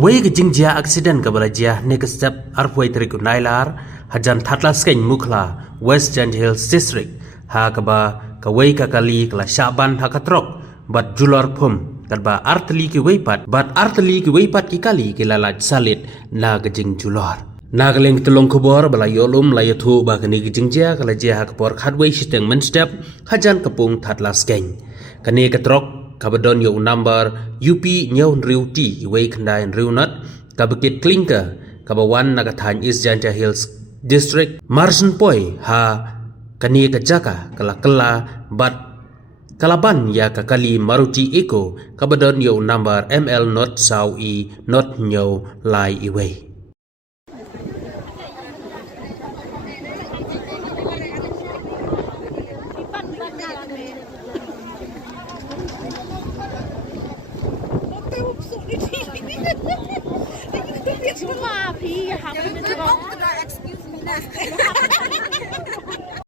kawai ke jingjia accident ke balajia ne ke step arpoi trik unailar hajan thatla skeng mukla West Jan Hills District ha ke ba kawai ka kali kala Syaban ha katrok bat julor phum kat ba artli ki weipat bat artli ki weipat ki kali ki lalaj salit na ke jing julor nagaleng tulong kubor bala yolum la yathu ba kani ki jingjia kala jia ha kapor khatwei siteng men step hajan kapung thatla skeng kani katrok kabadon yo number UP nyaw riu ti wei khandai riu nat kabakit klinker kabawan nagathan East Janja Hills District Marson Poi ha kani ka jaka kala bat kalaban ya kakali Maruti Eco kabadon yo number ML not Sau E not nyaw lai iwei Cuma, excuse me,